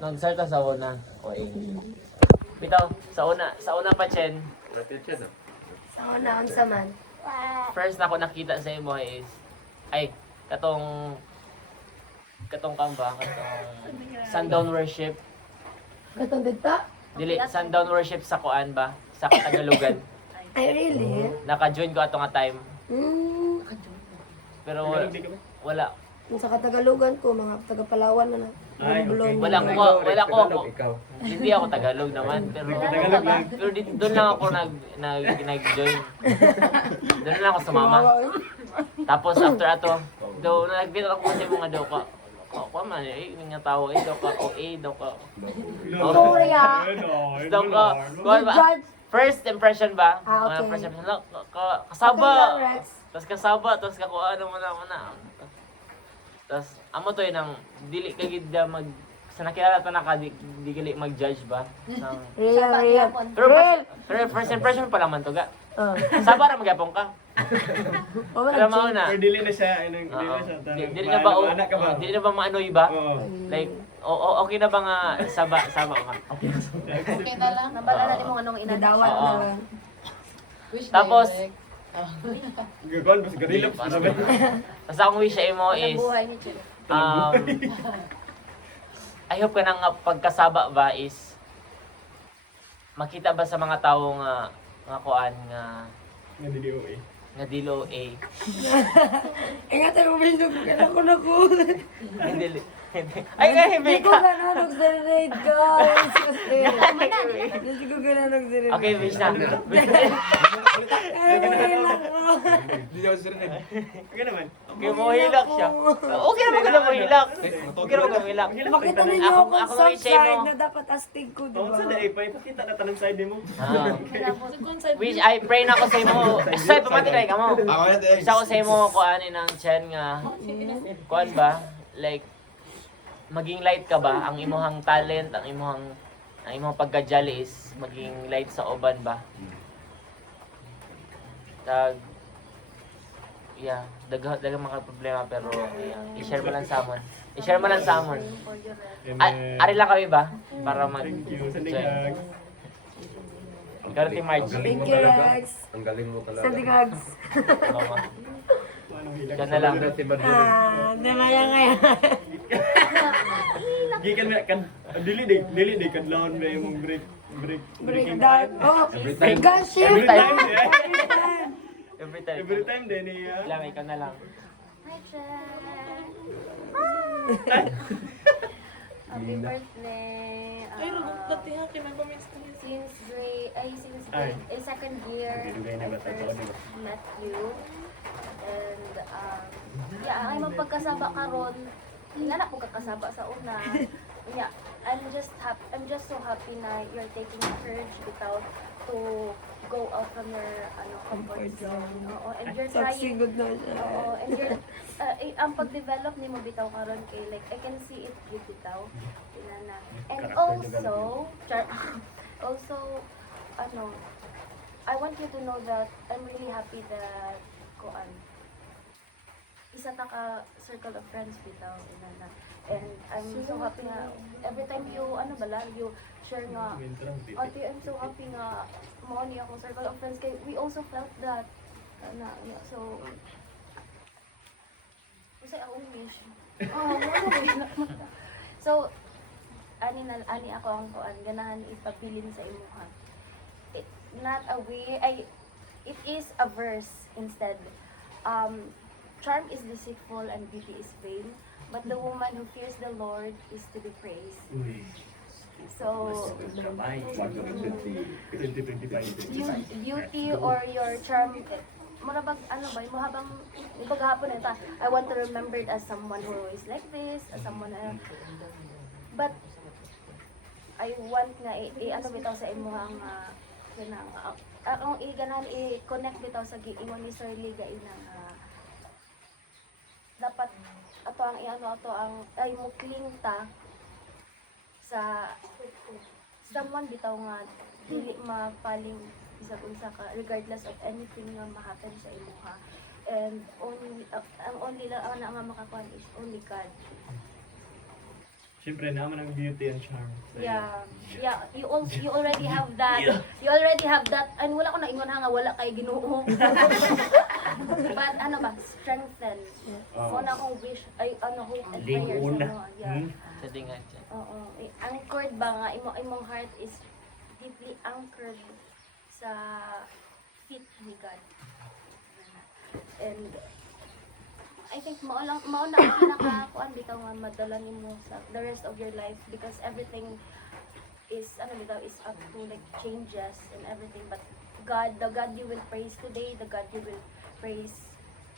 Nag-start ka sa una. O eh. Bitaw, sa una pa, Chen. Sa una, unsa man. First na ako nakita sa imo is, ay, katong kang ba? Katong sundown worship. Katong dito? Dili, sundown worship sa kuan ba? Sa Katagalugan. Ay, really? Naka-join ko ato nga time. Pero wala. Kung sa Katagalugan ko, mga taga-Palawan na na. Ay, okay. Wala ko. Hindi ako Tagalog naman, pero doon lang ako nag-join. Doon lang ako sumama. Tapos after ato, do nagbita ako sa mga daw ka. Ako man nga tao daw ka daw ka. Korea. Daw ka. Judge. First impression ba? Okay. First impression Okay kasaba. lang, Rex. Tapos kasaba, tapos kakuha mo na. Tapos amo to nang dili ka gid mag sa nakilala ta na ka di gali mag-judge ba? Real. Pero first impression pa lang man to ga. Saba ra magyapon ka. Alam mo na. Or dili na siya, dili na siya. Dili na ba dili na ba maanoy ba? Oo. Like okay na ba nga saba ka? Okay na lang. Nabala na mo anong Inadawat Oo. na lang. Tapos Gagawin ba sa garilap? Tapos akong wish sa imo is buhay ni Chile. I hope ka nang pagkasaba ba is makita ba sa mga tao nga kuan nga Nga dili o eh. nga dilo Ingatan mo, Bishop. Kailan ko na ko. hindi ay nga Hindi hindi ko ka gananog sa raid, guys. Kasi, hindi ko gananog sa raid. okay wish na Ay, mahilak ko. Okay naman. okay mo hilak siya okay naman ka na mo hilak okay naman ka mo hilak Makita ninyo Ako- ako ako sa wish sa'yo side mo. na dapat astig ko, di Oo, ba? sa daig pa ipakita na tanang side mo. wish I pray na ako sa imo say pamatay ka mo Ako yan, Dex. isa ko sa imo kuan ng Chen nga kuan ba like maging light ka ba ang imong talent ang imong pagkajali is maging light sa uban ba tag yeah daghang mga problema pero i-share mo lang sa amon ari lang kami ba para mag Thank you. Sandigag. ikaw rin Marge Thank you, Rex. Ang galing mo talaga. Sandigags. Anong hilak? Yan na lang. Namaya ngaya. Gikan na kan dili di kadlawon ba imong Breakdown. Oh, Every time. gun shift. Every time. every time Every time din niya. lang ikaw na lang Hi, Chen. Happy birthday. Since second year, I first met you. And, yeah, ang magpagkasaba karon, nga na po kakasaba sa una. Yeah, I'm just so happy na you're taking courage without to go out from your comfort zone. Oo, and you're trying. Good na siya. Oo, and you're, ang pag-develop ni mo bitaw karon kay like I can see it with bitaw. Inana. And also, I want you to know that I'm really happy that isa ta ka circle of friends bitaw inana. And I'm so happy nga every time you you share nga ate, I'm so happy nga mao ni akong circle of friends kay we also felt that so kasi akong wish so ani ako ang kuan ganahan ipabilin sa imuha not a way it is a verse instead charm is deceitful and beauty is vain, but the woman who fears the Lord is to be praised. So, yung beauty or your charm, marabag habang ipaghapon ito, I want to remember it as someone who is like this, as someone but I want nga bitaw sa imuhang akong ganahan i-connect bitaw sa giingon ni Sir Liga inang dapat ato ang ay mukling ta sa someone bitaw nga dili mapaling bisag unsa ka regardless of anything nga ma-happen sa imuha and only ang only lang nga makakuan is only God Siyempre, naman ang beauty and charm. Yeah. Yeah, you already have that. You already have that. And wala ko na ingon ha nga wala kay Ginoo. But ano ba, strengthen. Oh. Una kong wish ay ano ko and Ling prayers una. ano. Yeah. Sa dingan siya. Oo. Anchored ba nga imong heart is deeply anchored sa feet ni God. And I think mao na ang pinakakuan bitaw nga madala nimo sa the rest of your life because everything is ano bitaw is up to like changes and everything, but God, the God you will praise today, the God you will praise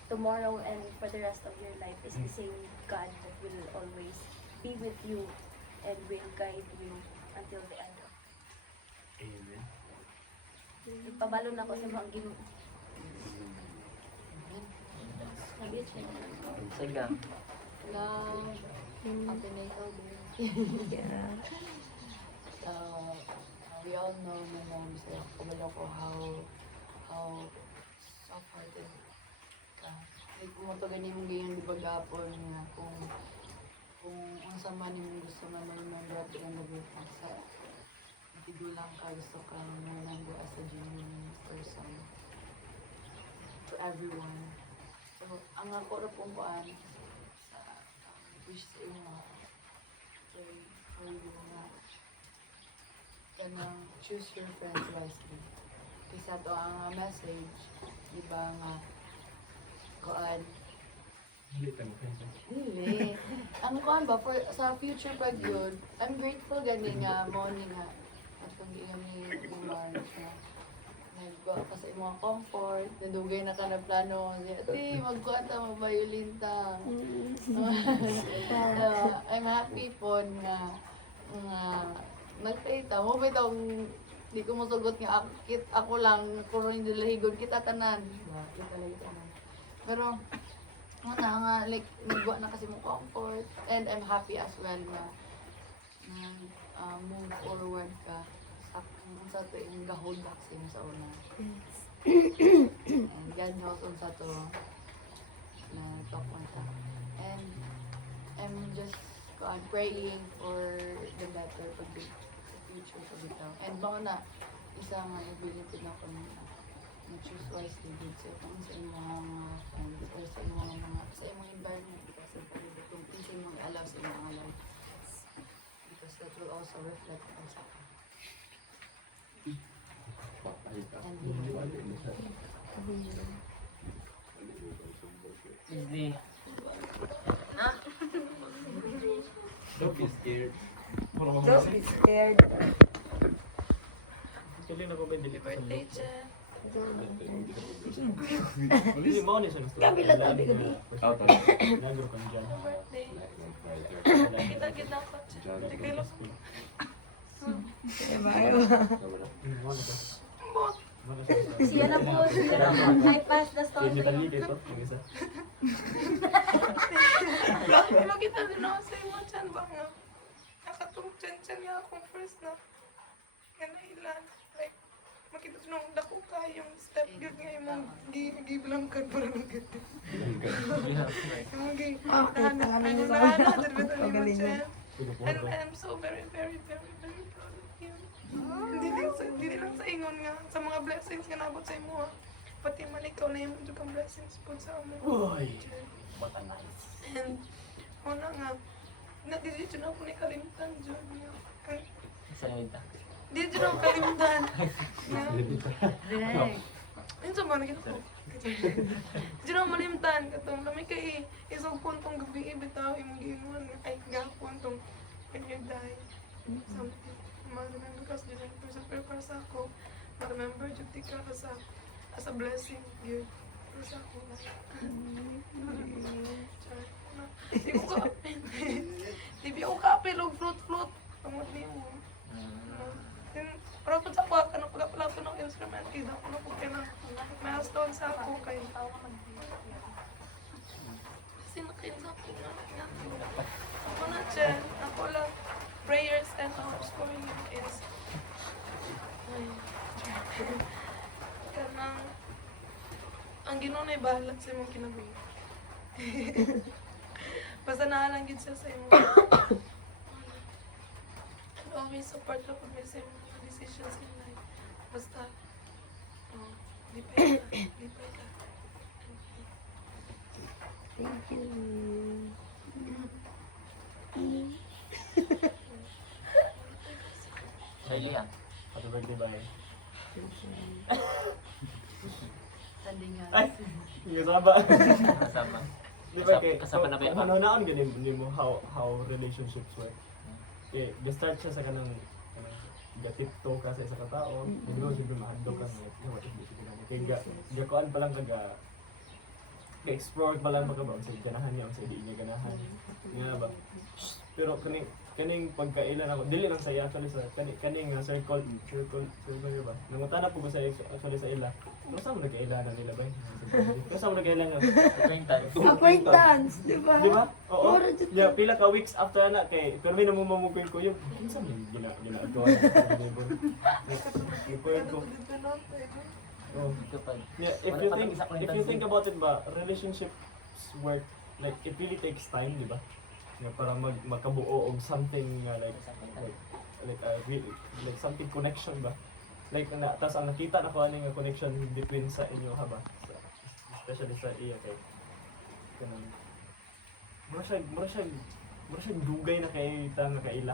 tomorrow and for the rest of your life is the same God that will always be with you and will guide you until the end. Amen. Pabalo na ko sa mga Ginoo. Sabi siya. Sige. Na, happy na ikaw din. We all know my mom said, kabalo ko how soft-hearted ka. Like, kumapaganin mong ganyan di bagapon nga kung ang sama ni mong gusto nga ma-remember at the end of your life sa matigulang ka, gusto ka remember as a genuine person to everyone. So, ang ako na pong kuan sa wish sa inyo, pray for you na kanang choose your friends wisely. Kaysa to ang message, di ba nga, kuan, Hindi ka mo kansa. dili. Ang kuan ba, for, sa future pag yun, I'm grateful gani nga, mo ni nga, at kung iyan ni Marge na, nagkuha ka sa imong comfort, nadugay na ka na plano, ate, magkuha ta, mabayulin ta. I'm happy po nga, nagtay ta, mo ba itong, di ko masugot nga, ako lang, kung hindi lahigon, kita tanan. Diba? Kita lang tanan. Pero, una nga, like, nagwa na kasi mong comfort, and I'm happy as well na move forward ka sa to yung hold back sa inyo sa una. And God knows sa to na talk mo ta. And I'm just praying for the better pag sa future sa bitaw. And mga na, isang ability na ko na choose wisely good sa imong mga friends or sa imong environment because of kung sa imong allow sa imong life. Because that will also reflect on sa Easy. Don't be scared. Don't be scared. Tuloy na ko ba dili birthday Jen. Hindi mo ni sa Kabila tabi gabi. Nagro kan diyan. Birthday. Kita ko. Siya na po, siya na po. I pass the stone Hindi to tali you. dito, isa. Makita din ako sa imo dyan ba nga? Nakatungtyan niya akong first na kanailan. Like, makita din ako dako ka yung step good nga yung giblang ka parang good. Yung giblang And I'm so very, very, very, very proud of you. Hindi lang sa ingon nga, sa mga blessings nga nabot sa imo ha. Pati malikaw na yung mga blessings po sa amo. Uy, what a nice. And, una nga, dito na ako ni kalimutan, Diyo. Sa nita. Dito na ako kalimutan. Yun sa mga ko. Dito na ako malimutan. Katong lamay kay isog puntong gabi, bitaw, imong giingon. Ay, gapon tong when you die. Something. Ma-remember ka sa dito para sa ako. Ma-remember dito ka as a blessing. Yun. Para sa ako. Di ko ka-apil. Di ko ka-apil og fruit. Amot niyo. Pero kung sa kuha ka na pagkapala ko ng instrument, ida ko na po kayo ng milestone sa ako kay kasi nakain sa ako nga. Ako na dyan, ako lang prayers and hopes for you is kanang ang Ginoo na ibahalat sa imong kinabuhi. Basta naalanggit siya sa imo. always support ako may sa mga decisions in life. Basta, lipay ka. Thank you. Sige ah. Happy birthday ba eh? Tandingan. Ay! Yung kasaba. Kasama. Di ba kay, Kasama na ba yun? Ano-naon ganin mo how relationships work. Okay, start siya sa kanang gatipto ka sa isa ka tao, hindi mo siguro mahadlok ka ng what is this kinang. Kaya gakuan pa lang explore pa lang ba sa ganahan niya o sa di niya ganahan. Nga ba? Pero kaning pagkailan ako, dili lang sa iya actually sa kaning circle ba? Nangutana po ko sa actually sa ila. Ano sa mo nagkailanan nila ba? Ano sa mo nagkailanan? Acquaintance, di ba? Di ba? Oo. Yeah, pila ka weeks after na kay pero may namumumukoy ko yung kinsa man ginagawa ko. Oh. Yeah, if you think about it ba, relationships work like it really takes time, di ba? Nga para magkabuo og something like something connection ba? Like tas ang nakita na ko ani nga connection between sa inyo ha ba? Especially sa iya kay kanang mura siya dugay na kay ta nga kaila.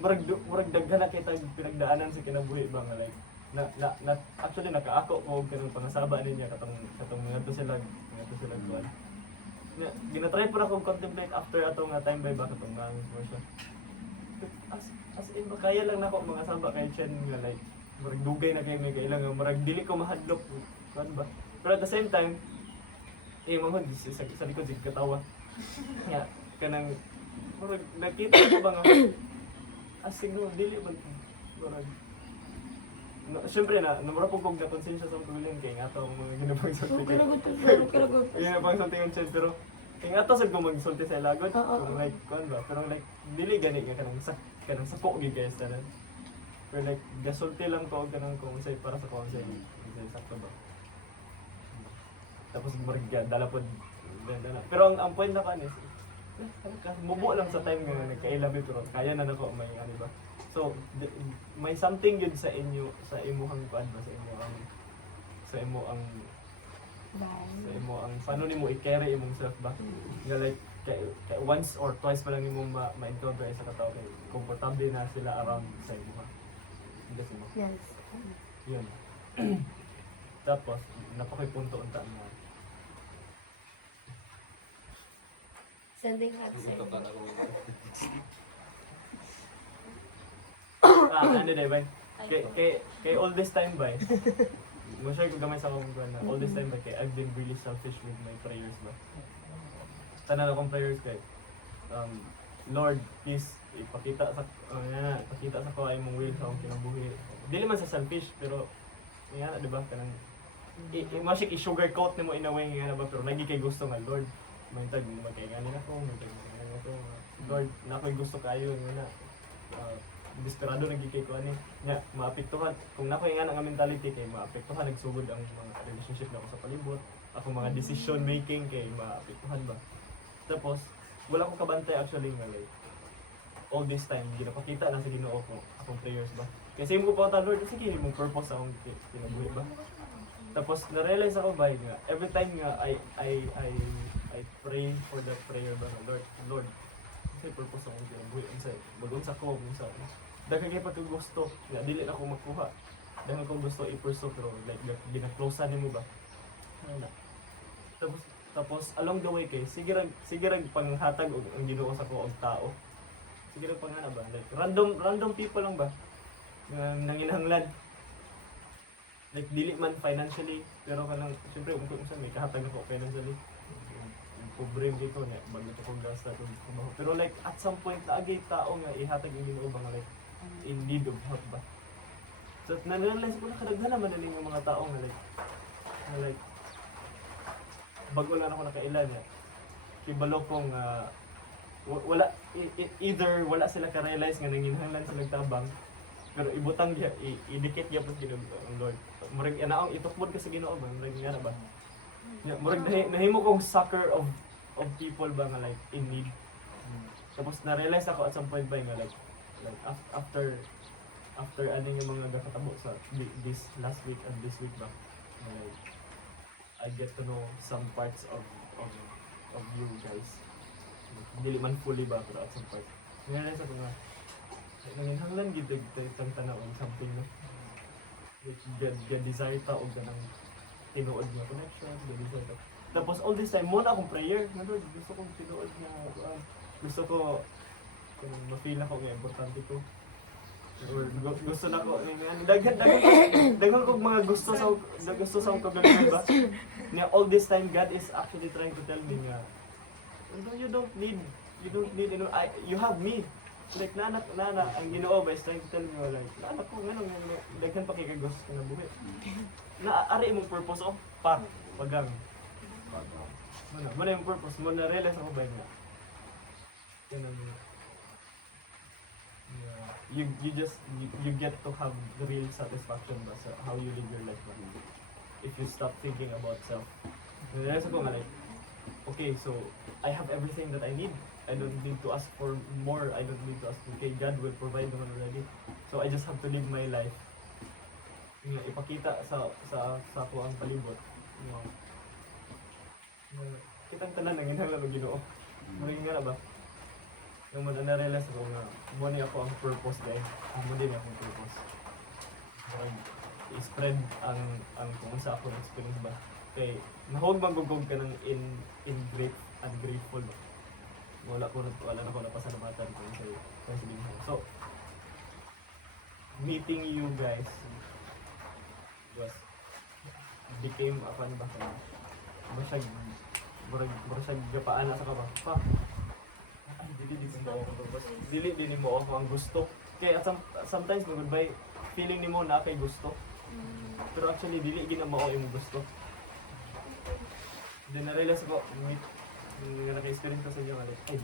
Murag daghan na kay tag pinagdaanan sa kinabuhi ba nga like na actually nakaako ko og kanang pangasaba niya katong ngadto sila kuan. Ginatry po na kong contemplate after atong time by back atong bangis mo siya. As in, kaya lang na ako mga saba kay Chen nga like, marag dugay na kayo may kailangan, marag dili ko mahadlok, kan ba? Pero at the same time, mga sa likod sig katawa. Nga, kanang, marag nakita ko ba nga, siguro dili ba, marag, no, siyempre namura po kong nakonsensya sa pagkulian kay nga ito ang mga ginapagsulti kayo. Ginapagsulti yung Chen, pero kaya nga ito sa kung magsulti sa ilagot, kung like, kung ba, pero like, dili gani ka kanang sapo gid guys tanan. Pero like, gasulti lang ko kanang konsay para sa konsay, sakto ba. Tapos marigya, dala po, pero ang point na kanis, mubo lang sa time nga nagkailabi pero kaya na nako may ano ba. So may something yun sa inyo sa imuhang kuan ba sa imo ang paano nimo i-carry imong self ba nga like kay once or twice pa lang nimo ma-encounter sa katao kay komportable na sila around sa imo ha. Yes. Yun. Tapos napakoy punto unta mo. Sending hugs. Ano day ba? Kay all this time ba? Mo-share ko gamay sa akong na all this time ba kay I've been really selfish with my prayers ba. Tanan akong prayers kay Lord, please ipakita sa ko ay mong will sa akong kinabuhi. Dili man sa selfish pero nga di ba kanang i-masik i-sugarcoat nimo in a way nga ba pero lagi kay gusto nga Lord. May tag magkainganin ako, Lord, na ako'y gusto kayo nga na. Desperado nagikay ko ani nya maapektuhan kung nakoy nga nga mentality kay maapektuhan nagsugod ang mga relationship nako sa palibot ako mga decision making kay maapektuhan ba tapos wala ko kabantay actually nga like all this time ginapakita na sa Ginoo ko akong prayers ba kasi mo ko pa Lord sige imong purpose sa akong kinabuhi ba tapos na-realize ako ba nga every time nga I pray for that prayer ba Lord kasi purpose akong kinabuhi unsay bagunsa ko unsa dahil kaya pa gusto, dili na ako magkuha. Dahil kung gusto i-pursue pero like gina-closean nimo ba? Ano. Tapos along the way kay sige rag panghatag og ang Ginoo sa ko og tao. Sige rag pangana ba? Like random people lang ba? Nga nanginahanglan. Like dili man financially pero kanang syempre unsa may kahatag ako financially. Pobre dito niya bago ko gasta ko pero like at some point naagay tao nga ihatag ang Ginoo ba nga like in need of help ba. So na-realize ko na kadaghan naman na yung mga tao nga like bago lang ako nakailan nga kibalo kong wala either wala sila ka-realize nga nanginhanglan sa nagtabang pero ibutang diya idikit gyapon Ginoo ang Lord. Murag anaong itukbod ka sa Ginoo ba murag nga na ba. Murag nahimo kong sucker of people ba nga like in need. Tapos na-realize ako at some point ba nga like like after ano yung mga nakatabo sa this last week and this week ba, like, I get to know some parts of you guys. Dili man fully ba, pero at some part. Ngayon sa mga nanginhanglan gid tang tanawon something no. Get desire ta og kanang tinuod nga connection, get desire ta. Tapos all this time mo na akong prayer, Lord, gusto kong tinuod nga gusto ko kung ma-feel ako nga importante ko. Or gusto na ko daghan ko mga gusto sa akong kagalingan ba. Nga all this time God is actually trying to tell me nga you don't need you have me. Like nana ang Ginoo ba is trying to tell me like nana ko nganong daghan pa kay gusto nga buhi. Na ari imong purpose pagang. Muna yung purpose mo na realize ako ba nga. Ganun. You get to have the real satisfaction ba sa how you live your life ba. If you stop thinking about self. Realize ako nga like okay, so I have everything that I need. I don't need to ask for more. I don't need to ask, okay, God will provide naman already. So I just have to live my life. Ipakita sa ako ang palibot. Kitang tanan ng inhanglan ng Ginoo. Maring nga na ba? Yung na-realize ko nga, muna ako ang purpose guys. Muna din akong purpose. I-spread ang kung sa ako experience ba. Kay nahog magugog ka ng ungrateful ba. Wala na ko napasalamatan ko sa Linghan. So, meeting you guys became a fan ba kayo? Masyag gapaan na sa ka ba? Dili mo ako ang gusto. Kaya sometimes goodbye feeling nimo na kay gusto. Pero actually dili gina mao imong gusto. Then na-realize ko naka-experience ko sa inyo like ay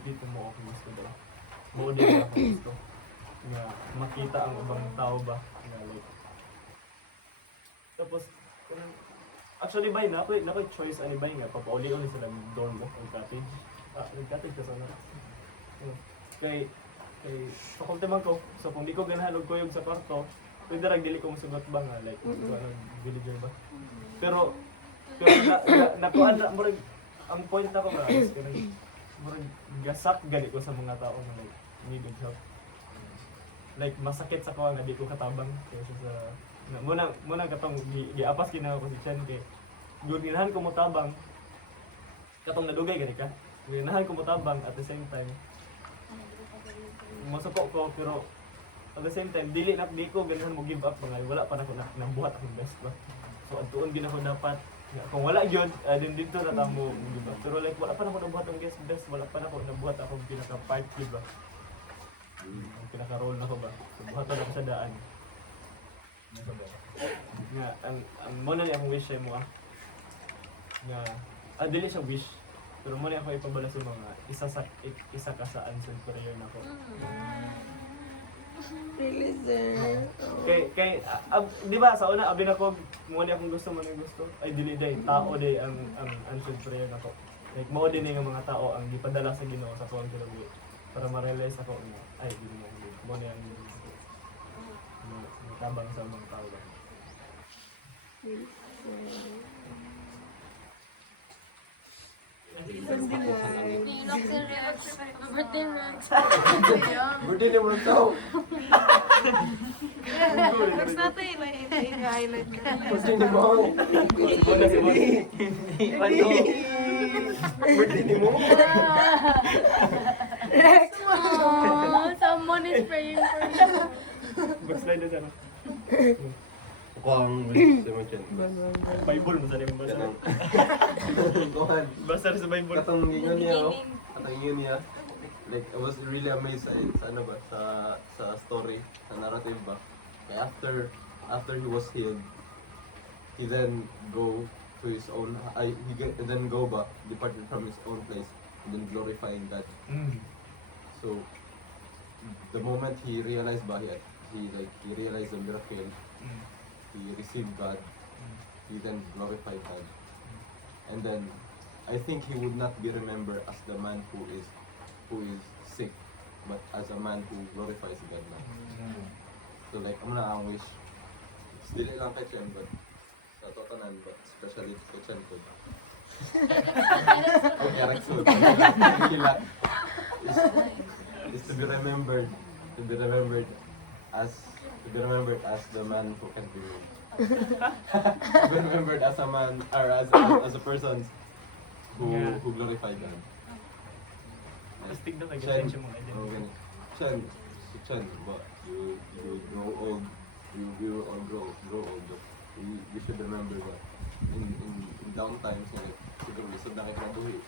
dito mo ako gusto daw. Mo din ako gusto. Nga makita ang ibang tao ba nga like. Tapos actually bay na ako choice ani bay nga papauli-uli sila ng dorm mo o cottage. Nag-cottage ka sana. Kay faculty man ko. So kung di ko ganahan og kuyog sa kwarto, pwede ra dili ko musugot ba nga like villager ba. Pero nakuan na murag ang point ako nga is kanang murag gasak gali ko sa mga tao na like needed help. Like masakit sa ko nga di ko katabang kasi sa muna katong giapas kina ko si Chen kay ginahan ko mo tabang katong nadugay gani ka. Ginahan ko mo tabang at the same time masuko ko pero at the same time dili ko ganahan mo give up mga wala pa na ko nang buhat akong best ba. So adtuon gid ako dapat kung wala yun, din dito na tamo, diba? Pero like, wala pa na ako nabuhat ang guest best, wala pa na ako nabuhat akong pinaka-part, diba? Pinaka-role na ko ba? So, buhatan ako sa daan. Nga, ang muna niya akong wish mo nga, dili siya wish, pero muna ako ipabala sa mga isa ka sa answered prayer na ko. Really, sir? Kay di ba sa una abi nako mo akong gusto ay dili day tao day ang answered prayer nako. Like mao din nga mga tao ang gipadala sa Ginoo sa tuwang kinabuhi para ma-realize ako nga ay dili mo ni ang tabang sa mga tao. Ilok si Rex. Birthday Rex. Birthday ni mo tao. Next natin, i-highlight ka. Birthday ni mo. Birthday ni mo. Rex! Someone is praying for you. Backslide na sana. Ako ang wish sa mga dyan. Bible mo sa rin basa. Kuhan. Basta sa Bible. Katong ingon niya ako. Katong ingon niya. Like, I was really amazed sa ano ba? Sa story, sa narrative ba? Kaya after he was healed, he then go to his own, then go ba? Departed from his own place, and then glorifying God. So, the moment he realized ba, he realized the miracle, he received God, he then glorified God. And then, I think he would not be remembered as the man who is sick but as a man who glorifies God na. So like, ang ang wish, still lang kay Chen, but sa totanan, but especially kay Chen ko. Okay, Eric Sud. Is to be remembered, as the man who can be to be remembered as a man or as a person who Yeah. who glorified God. Astig na Chen, nag-attention mo oh, identity. ganun. Chen, but you grow old, you all grow old. But you should remember that in down times, like, siguro lisod na kayo graduate.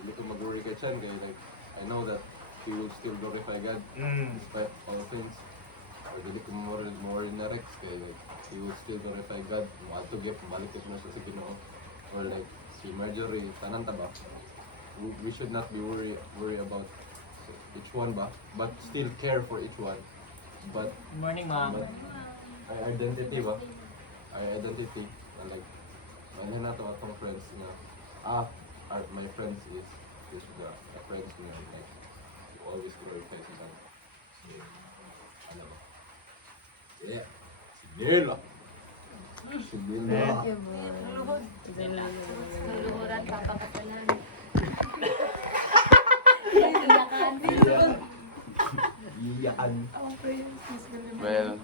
Hindi ko mag-worry kay Chen, kaya like, I know that he will still glorify God despite all things. Or dili ko more in Rex, kaya like, he will still glorify God. Matugip, malikit na siya sa Ginoo. Or like, si Marjorie, tanan taba. We should not be worry about each one ba, but still care for each one. But Morning, ma'am. our identity ba? Our identity, like, ano na atong friends nga, my friends is the friends nga, like, you always glorify si God. So, ano ba? Yeah. Sinila! Sinila! Luluhuran, papakatalan. Iyakan. Well,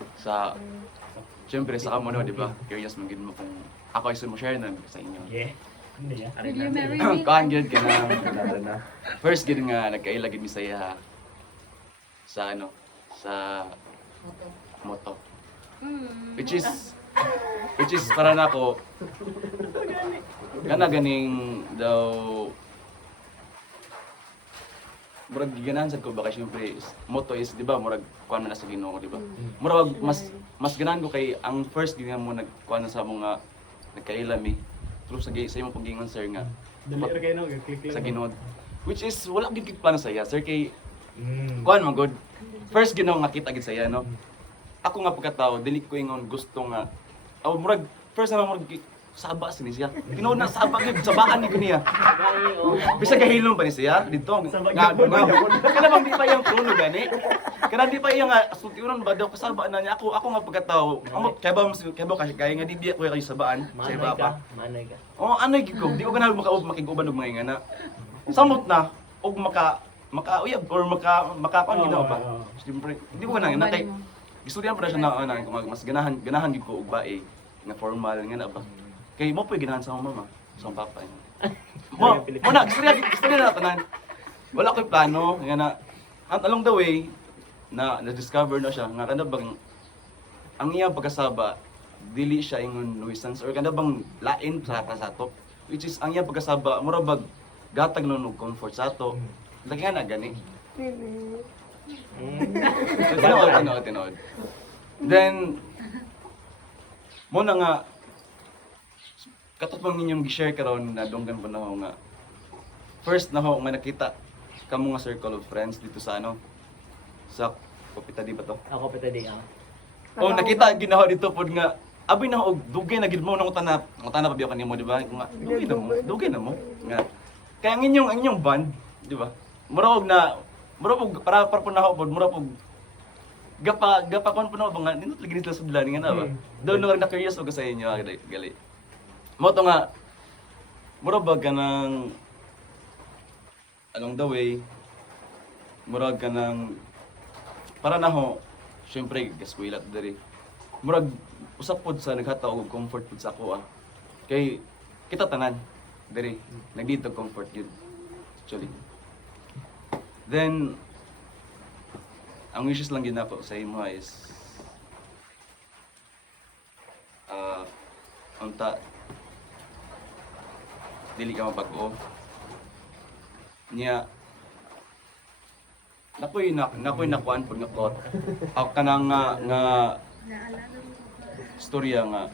siyempre sa kamo no, di ba? Curious man gid mo kung ako ay mo share na sa inyo. Yeah. Hindi ya. Will you marry me? Kuan gyud kana. First gid nga nagkaila gid mi sa iya sa ano, sa moto. Which is para nako kana ganing daw murag giganahan sad ko baka syempre moto is di ba murag kuan man na sa Ginoo di ba murag mas ganahan ko kay ang first gid nga mo nagkuan na sa mga nagkaila mi through sa imong pagingon sir nga Dali ra kayo no, click lang. sa Ginoo which is wala gid kit plano sa iya sir kay kuan man good first Ginoo nga kita gid sa iya no ako nga pagkatao dili ko ingon gusto nga murag first na murag saba sini siya tinuod na saba gid sabaan ni niya bisa gahilom pa ni siya dito nga kana bang di pa yang trono gani kana di pa yang sultiron ba daw kasaba na niya ako nga pagkatao amo kay ba kasi kay nga di ko kay sabaan sa iba pa Manay ka. ano gid ko di ko ganahan makiguban og mga ingana samot na og makauyab or makakuan gid ba siyempre hindi ko ganahan na kay istorya pa siya na mas ganahan gid ko og bae nga formal nga na ba kay mo po'y ganahan sa akong mama sa akong papa mo na istorya na tanan wala ko'y plano nga na along the way na-discover na siya nga kada bang ang iyang pagkasaba dili siya ingon nuisance or kada bang lain sa ato which is ang iyang pagkasaba mura bag gatag nun og comfort sa ato lagi nga na gani tinood then mo na nga katapang ninyong gi-share karon na donggan pa na ho nga first na ho nga nakita kamo nga circle of friends dito sa ano sa Kopita di ba to? Ako pa tadi Oh nakita ginawa dito pod nga abi na og dugay na gid mo nang utanap pa biyo kanimo di ba? Nga dugay na mo nga kaya ang inyong band di ba? Mura og para po na ho pod mura og gapa kon po na ba nga nindot lagi nito sa bilan nga na ba? Doon na curious og sa inyo gali. Mo to nga mura ba kanang along the way murag kanang para na ho syempre gaskwila to diri murag usap pod sa naghataw og comfort pod sa ako kay kita tanan diri nagdito comfort yun actually then ang wishes lang gid nako sa imo is unta dili ka mabag-o niya nakoy nakuan pod nga plot ako kanang nga storya nga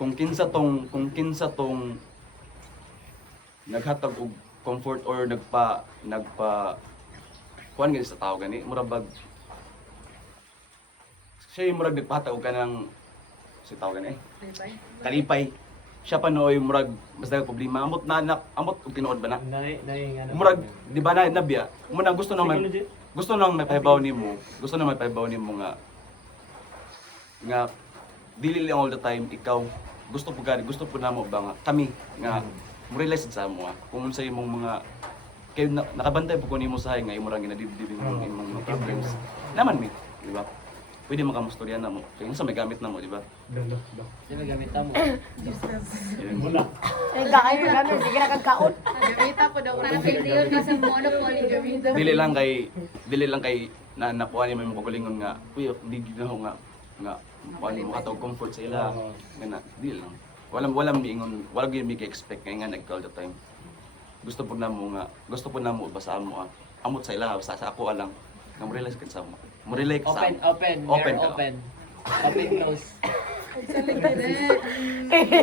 kung kinsa tong naghatag og comfort or nagpa kuan gani sa tao gani murag siya yung murag nagpahatag og kanang si tao gani kalipay siya pa nooy murag mas daghang problema amot na anak amot og tinuod ba na Ano, murag di ba na nabiya mo na gusto naman may pahibaw nimo nga dili lang all the time ikaw gusto po namo ba nga kami nga mo realize sa amo kung unsa imong mga kay nakabantay po ko nimo sa nga imo ra ginadibdib imong mga problems naman mi di ba pwede makamustorya na mo kay unsa may gamit na mo di ba Sino gamit mo? Ay, gakayo na namin. Sige na kagkaon. Gamita ko daw. Para piliyon ka sa monopoly. Gamita. dili lang kay na nakuha niyo may magalingon nga uy hindi ginaho nga ano mo katog comfort sa ila nga na dili lang walang miingon wala gyud mi expect kay nga nag all the time gusto po na mo ba sa amo amot sa ila sa ako lang nga mo realize ka sa amo mo relate ka sa Open, Open open, ka. open. Open, close.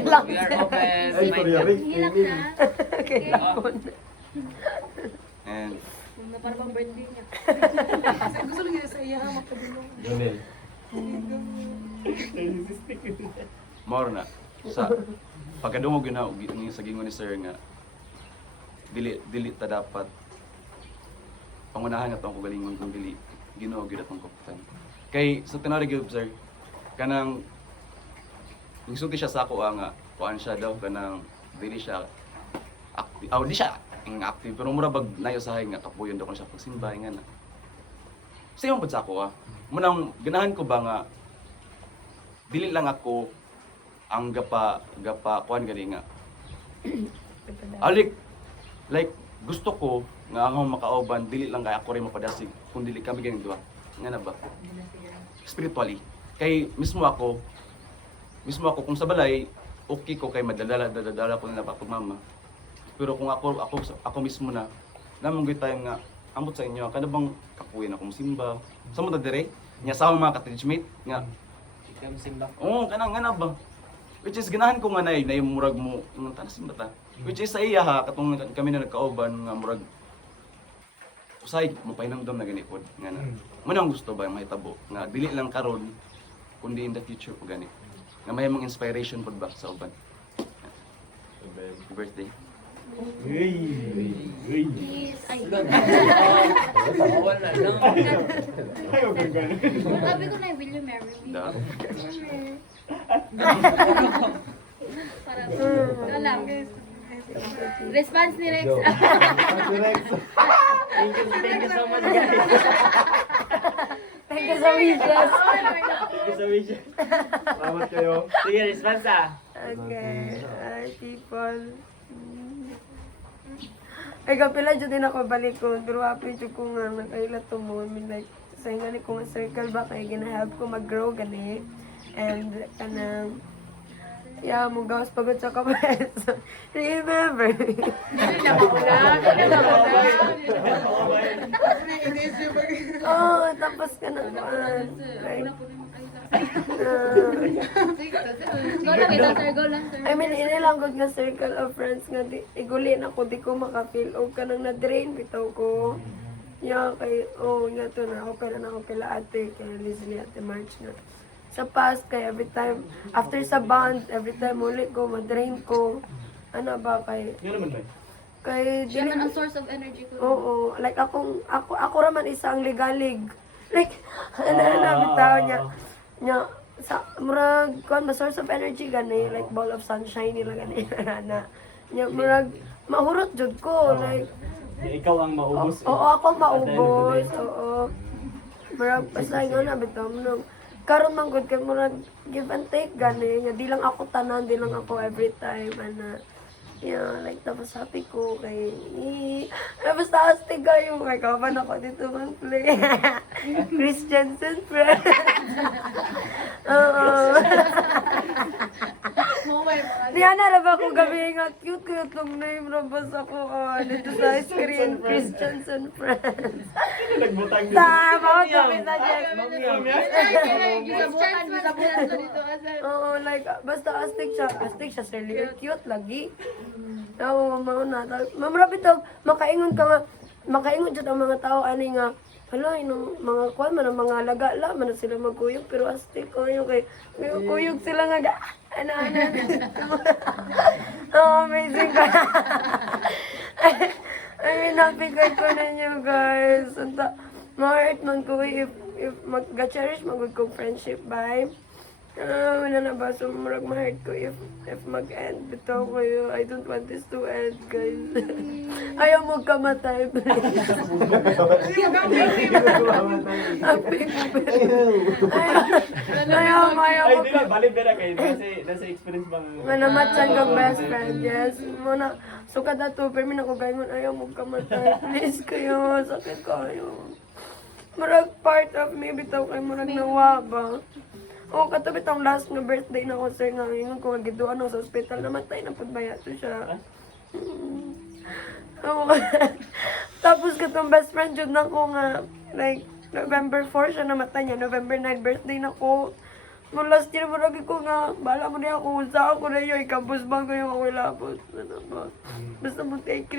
Lang. We are open. Hilak na. and Para pang birthday niya. Gusto lang yun sa iya, mapadulong. Jonel. more na sa pagkadungog yun na sa gingon ni sir nga dili ta dapat pangunahan na itong kagalingon kung dili Ginoo gyud atong kapitan kay sa tinari gyud sir kanang nagsulti siya sa ako nga kuan siya daw kanang dili siya active di siya active pero mura bag nayo sahay nga kapuyon daw ko siya pagsimba nga na siya pud sa ako munang ganahan ko ba nga dili lang ako ang gapa kuan gani nga alik like gusto ko nga ang makauban dili lang kay ako rin mapadasig kung dili kami ganing duha nga na ba spiritually kay mismo ako kung sa balay okay ko kay madadala ko na pa mama pero kung ako mismo na namang gyud tayo nga ambot sa inyo kada bang kapuyan akong simba sa mo ta dire nya sa mga ka-teachmate nga Ikaw simba. oo kanang nga na ba which is ganahan ko nga na yung murag mo nung tanas simba ta which is sa iya ha katong kami na nagkauban nga murag usay mo painamdam na gani pod nga na mo nang gusto ba mahitabo nga dili lang karon kundi in the future po gani nga may mga inspiration pod ba sa uban happy birthday Please. Ay. Wala lang. Sabi ko na, will you marry me? da Para ito lang. Response ni Rex. Thank you so much, guys. Thank you so much. Thank you so much. Salamat kayo. Sige, response Okay. Hi, people. Ay, kapila dyan din ako balikon. Pero happy dyan ko nga nakailat to mo. I mean, like, sa nga ni kong circle ba kaya gina-help ko mag-grow gani. And, kanang, yeah, mong gawas pagod sa kapatid. So, remember. Oh, tapos ka na like, Go lang kita, sir. Go lang, sir. I mean, inilang good nga circle of friends nga iguli na ko, di ko makafeel o kanang na-drain bitaw ko. Yeah, kay, nga to na, okay na ako kila ate, kaya Leslie, ate March nga. Sa past, kay every time, after sa band, every time ulit ko, ma-drain ko. Ano ba, kay, Nga naman ba? kay, Siya man ang source of energy ko. oo, like ako raman isang ligalig. Like, bitaw niya. Nya, sa, murag, kung source of energy gani, like ball of sunshine nila gani, na. Nya, murag, mahurot jud ko, like, Ikaw ang maubos. oo, ako maubos, oo. Murag, basta nga na, bitaw mo nung, karon man gud kay murag give and take gani, nya, di lang ako tanan, di lang ako every time, ana. Yeah, like, tapos happy ko kay, basta astig kayo, may kapan ako dito mag-play. Christiansen friend. Oo. Diana, raba ko gabi nga, cute lang name, rabas ako, dito sa screen, Christiansen friends. Nagbutang din. Tama, kami sa Jeff. Gisabutan dito. Oo, like, basta astig siya, sir, cute lagi. Oo, mauna. Mamrapit daw, makaingon ka nga, makaingon dyan ang mga tao, ani nga, hala, inong mga kwan, man ang mga alaga man na sila magkuyog, pero astig kayo kay, may kuyog sila nga, ano. Oh, amazing ka. I mean, happy ko ninyo, guys. Anta, ma-hurt man ko if mag-cherish, mag-good ko friendship, bye. Wala na ba? So, marag ma-hurt ko if mag-end. Bitaw kayo. I don't want this to end, guys. Ayaw mo kamatay, please. Ayaw Ay, mo di ba? Balik na kayo. Nasa experience bang... manamatsan kang best friend, yes. Muna, suka dato, pero min ako gayon, ayaw mo kamatay. Please kayo, sakit kayo. Murag part of me, bitaw kayo, murag nawa ba? O, katabi tang last na birthday na ko, sir, nga ngayon ko, giduan ako sa hospital, namatay na pagbayato siya. Oo. Tapos katong best friend yun na ko nga, like, November 4 siya namatay niya, November 9 birthday na ko. Nung last year, maragi ko nga, bala mo niya ako, sa ako na yun, ikabos ba ko yung ako labos. Ano ba? Basta mo take